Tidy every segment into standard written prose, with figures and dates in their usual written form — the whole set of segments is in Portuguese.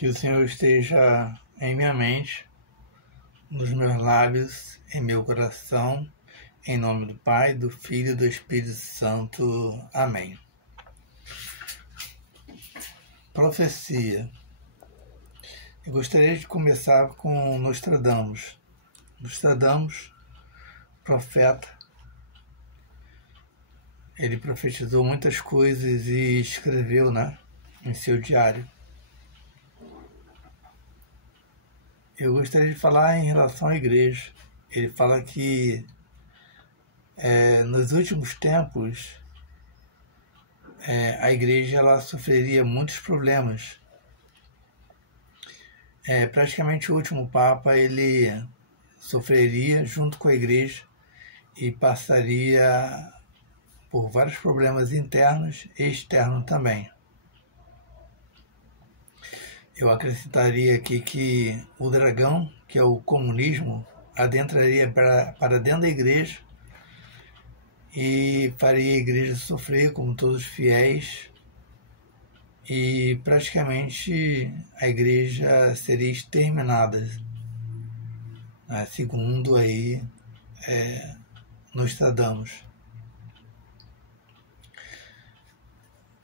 Que o Senhor esteja em minha mente, nos meus lábios, em meu coração, em nome do Pai, do Filho e do Espírito Santo. Amém. Profecia. Eu gostaria de começar com Nostradamus. Nostradamus, profeta, ele profetizou muitas coisas e escreveu, em seu diário. Eu gostaria de falar em relação à igreja. Ele fala que nos últimos tempos a igreja ela sofreria muitos problemas. Praticamente o último Papa ele sofreria junto com a igreja e passaria por vários problemas internos e externos também. Eu acrescentaria aqui que o dragão, que é o comunismo, adentraria para dentro da igreja e faria a igreja sofrer, como todos os fiéis, e praticamente a igreja seria exterminada, segundo aí Nostradamus.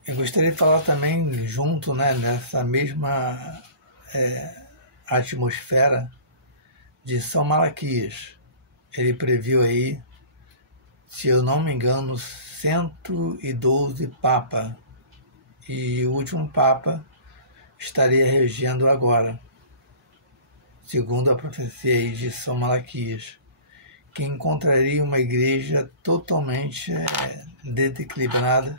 Eu gostaria de falar também, junto, nessa mesma atmosfera de São Malaquias. Ele previu aí, se eu não me engano, 112 papas. E o último Papa estaria regendo agora, segundo a profecia aí de São Malaquias, que encontraria uma igreja totalmente desequilibrada.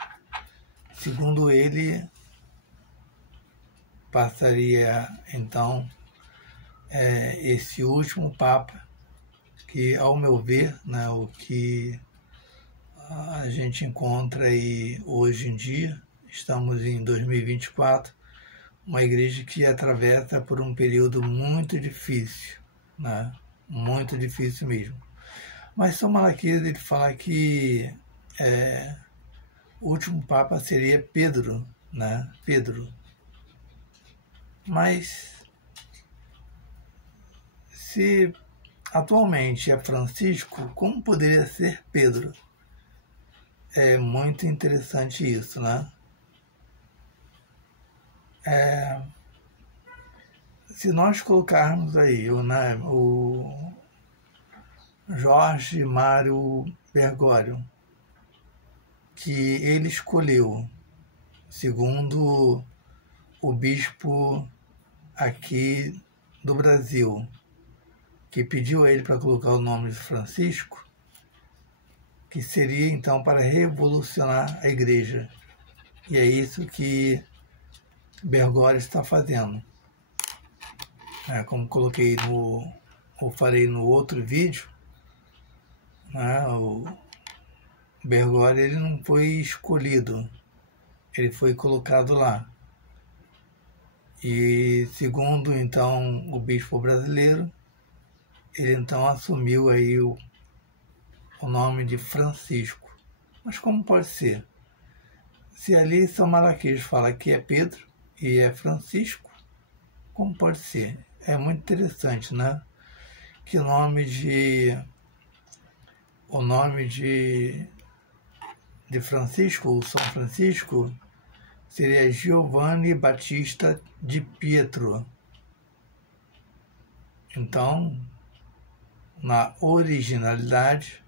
Segundo ele, passaria então esse último Papa, que ao meu ver, o que a gente encontra aí hoje em dia, estamos em 2024, uma igreja que atravessa por um período muito difícil, muito difícil mesmo. Mas São Malaquias ele fala que o último Papa seria Pedro, Pedro. Mas se atualmente é Francisco, como poderia ser Pedro? É muito interessante isso, Se nós colocarmos aí o Jorge Mário Bergoglio, que ele escolheu, segundo o bispo aqui do Brasil, que pediu a ele para colocar o nome de Francisco, que seria então para revolucionar a igreja. E é isso que Bergoglio está fazendo. Como coloquei ou falei no outro vídeo, o Bergoglio ele não foi escolhido, ele foi colocado lá. E segundo então o bispo brasileiro, ele então assumiu aí o nome de Francisco. Mas como pode ser? Se ali São Malaquias fala que é Pedro e é Francisco, como pode ser? É muito interessante, que o nome de Francisco, ou São Francisco, seria Giovanni Battista di Pietro. Então, na originalidade,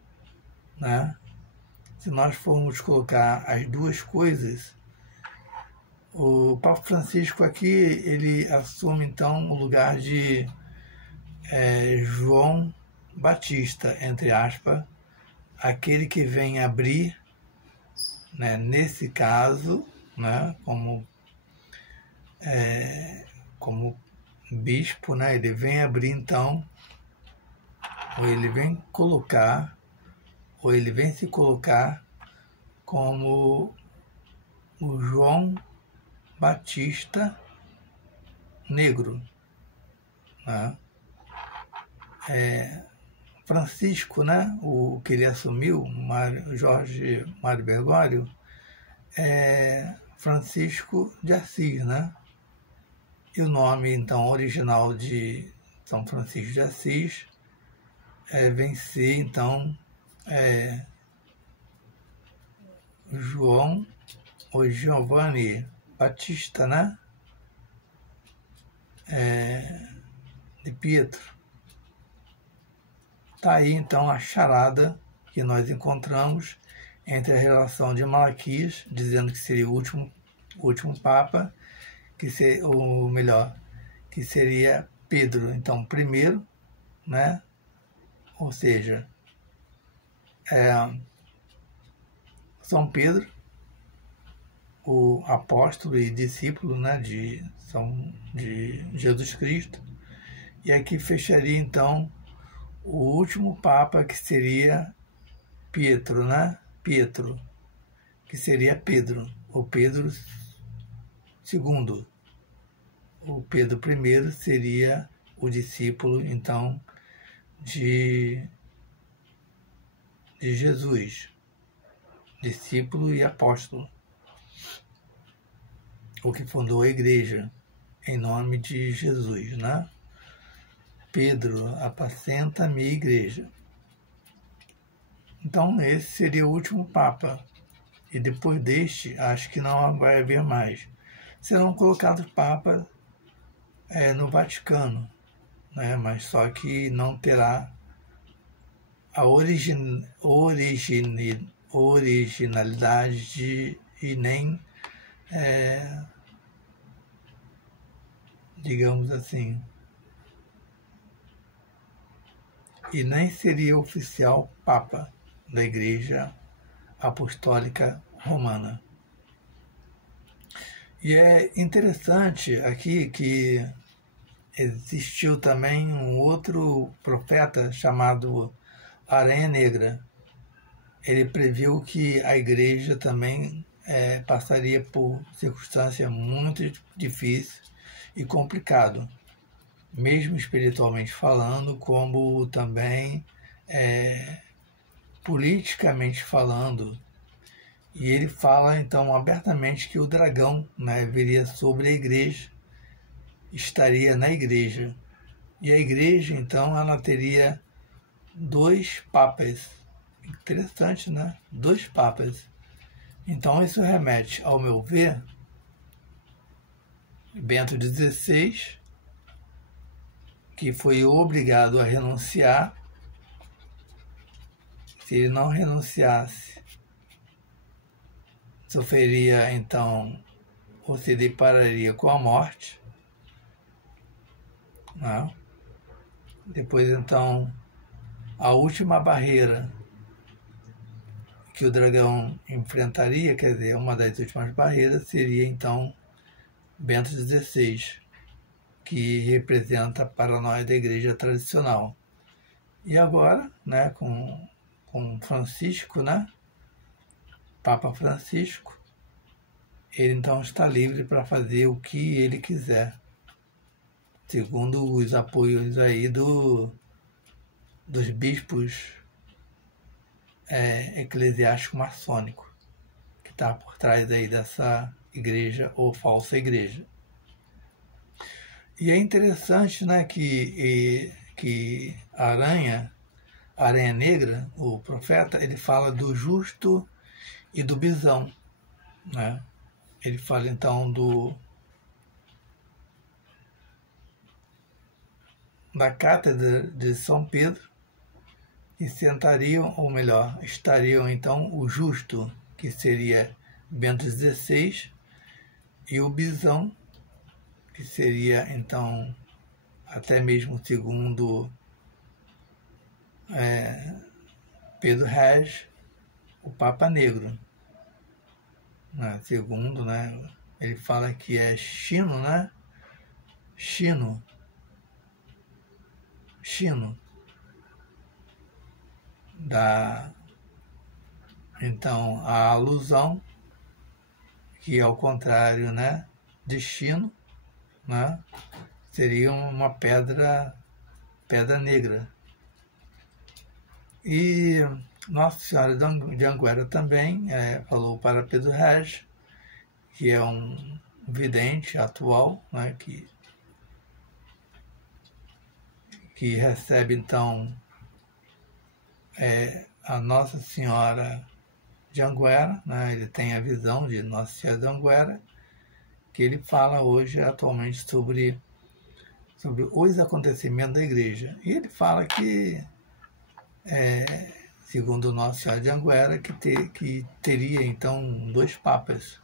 se nós formos colocar as duas coisas, o Papa Francisco aqui, ele assume então o lugar de João Batista, entre aspas, aquele que vem abrir, nesse caso, como bispo, ele vem abrir então, ou ele vem se colocar como o João Batista negro. Francisco, o que ele assumiu, Jorge Mário Bergoglio, é Francisco de Assis, E o nome, então, original de São Francisco de Assis vem ser, então, João ou Giovanni Batista, né? De Pietro. Está aí, então, a charada que nós encontramos entre a relação de Malaquias, dizendo que seria o último Papa, ou melhor, que seria Pedro, então, primeiro, né? Ou seja, São Pedro, o apóstolo e discípulo, né, de Jesus Cristo, e aqui fecharia, então, o último Papa, que seria Pietro, né? Pietro, que seria Pedro, ou Pedro II. O Pedro I seria o discípulo, então, de Jesus, discípulo e apóstolo, o que fundou a igreja, em nome de Jesus, né? Pedro, apacenta a minha igreja. Então, esse seria o último Papa. E depois deste, acho que não vai haver mais. Serão colocados papas no Vaticano, né? Mas só que não terá a originalidade e nem, digamos assim, e nem seria oficial Papa da Igreja Apostólica Romana. E é interessante aqui que existiu também um outro profeta chamado Aranha Negra. Ele previu que a igreja também passaria por circunstâncias muito difíceis e complicadas, mesmo espiritualmente falando, como também politicamente falando. E ele fala, então, abertamente que o dragão, né, viria sobre a igreja, estaria na igreja. E a igreja, então, ela teria 2 papas. Interessante, né? 2 papas. Então, isso remete, ao meu ver, Bento XVI, que foi obrigado a renunciar. Se ele não renunciasse, sofreria, então, ou se depararia com a morte. Né? Depois, então, a última barreira que o dragão enfrentaria, quer dizer, uma das últimas barreiras, seria, então, Bento XVI, que representa para nós da igreja tradicional. E agora, né, com Francisco, né, Papa Francisco, ele então está livre para fazer o que ele quiser, segundo os apoios aí dos bispos eclesiástico maçônico, que está por trás aí dessa igreja ou falsa igreja. E é interessante, né, que a Aranha Negra, o profeta, ele fala do justo e do bisão, né? Ele fala então da cátedra de São Pedro, e sentariam, ou melhor, estariam então o justo, que seria Bento XVI, e o bisão, que seria então até mesmo segundo Pedro Reis, o Papa Negro. Né? Segundo, né, ele fala que é Chino, né? Chino. Dá, então, a alusão que, ao contrário, né, de Chino, né, seria uma pedra negra. E Nossa Senhora de Anguera também falou para Pedro Reis, que é um vidente atual, né, que que recebe então a Nossa Senhora de Anguera, né? Ele tem a visão de Nossa Senhora de Anguera, que ele fala hoje atualmente sobre os acontecimentos da igreja. E ele fala que, segundo Nossa Senhora de Anguera, que teria então 2 papas.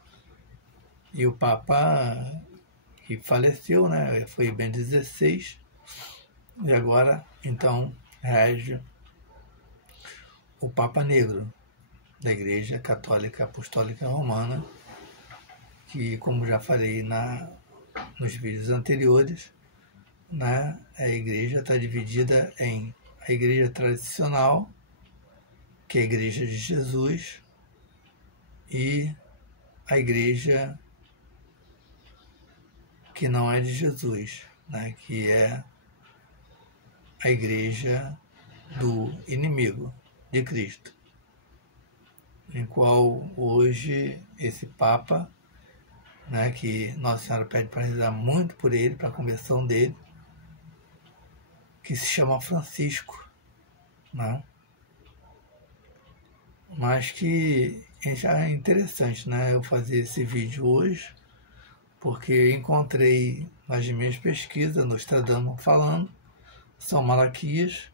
E o Papa que faleceu, né, foi Bento XVI, e agora então rege o Papa Negro da Igreja Católica Apostólica Romana, que, como já falei nos vídeos anteriores, né, a igreja está dividida em a igreja tradicional, que é a Igreja de Jesus, e a igreja que não é de Jesus, né, que é a igreja do inimigo de Cristo, em qual hoje esse Papa, né, que Nossa Senhora pede para rezar muito por ele, para a conversão dele, que se chama Francisco, né? Mas que já é interessante, né, eu fazer esse vídeo hoje, porque encontrei nas minhas pesquisas, Nostradamus falando, São Malaquias,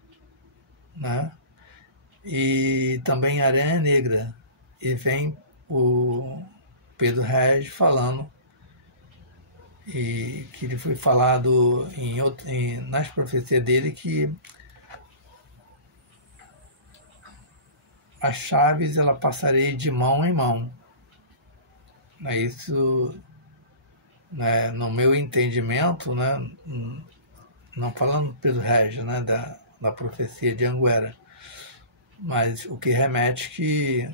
né, e também Aranha Negra, e vem o Pedro Reis falando, e que ele foi falado nas profecias dele que as chaves ela passaria de mão em mão. Isso, né, no meu entendimento, né, não falando Pedro Reis, né, da profecia de Anguera, mas o que remete que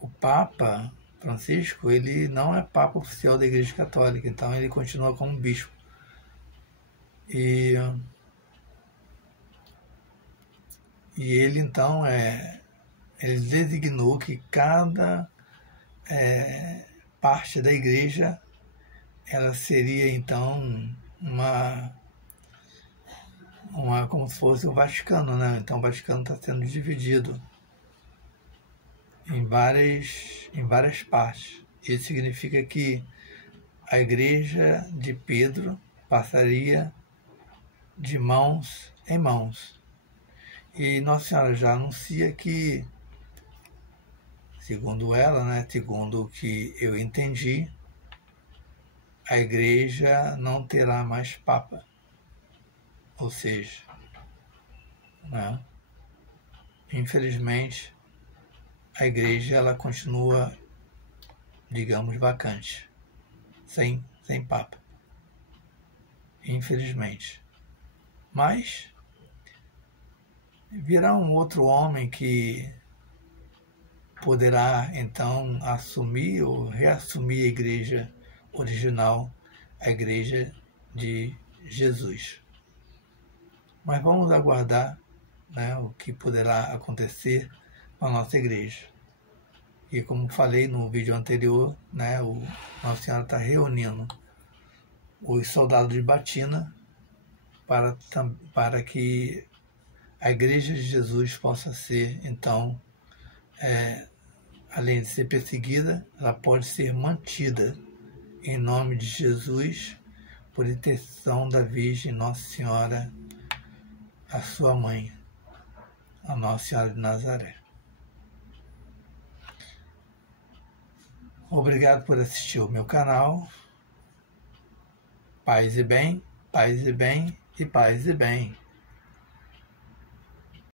o Papa Francisco, ele não é Papa oficial da Igreja Católica, então ele continua como bispo. E ele, então, ele designou que cada parte da igreja, ela seria, então, como se fosse o Vaticano, né? Então, o Vaticano está sendo dividido em várias partes. Isso significa que a igreja de Pedro passaria de mãos em mãos. E Nossa Senhora já anuncia que, segundo ela, né, segundo o que eu entendi, a igreja não terá mais Papa. Ou seja, né, infelizmente, a igreja ela continua, digamos, vacante, sem Papa. Infelizmente. Mas virá um outro homem que poderá, então, assumir ou reassumir a igreja original, a igreja de Jesus. Mas vamos aguardar, né, o que poderá acontecer com a nossa igreja. E como falei no vídeo anterior, né, Nossa Senhora está reunindo os soldados de batina para que a Igreja de Jesus possa ser, então, além de ser perseguida, ela pode ser mantida em nome de Jesus, por intercessão da Virgem Nossa Senhora, a sua mãe, a Nossa Senhora de Nazaré. Obrigado por assistir ao meu canal. Paz e bem, paz e bem e paz e bem.